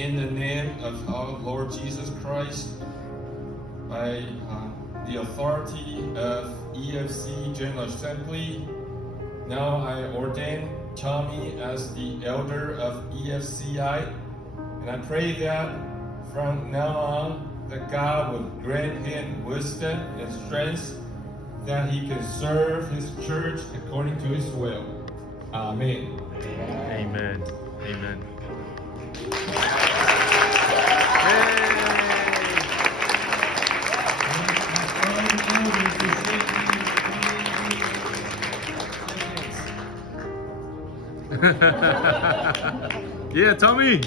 in the name of our Lord Jesus Christ, by the authority of EFC General Assembly, now I ordain Tommy as the elder of EFCI, and I pray that from now on, that God will grant him wisdom and strength, that he can serve his church according to his will. Amen. Amen. Amen. Yeah, Tommy.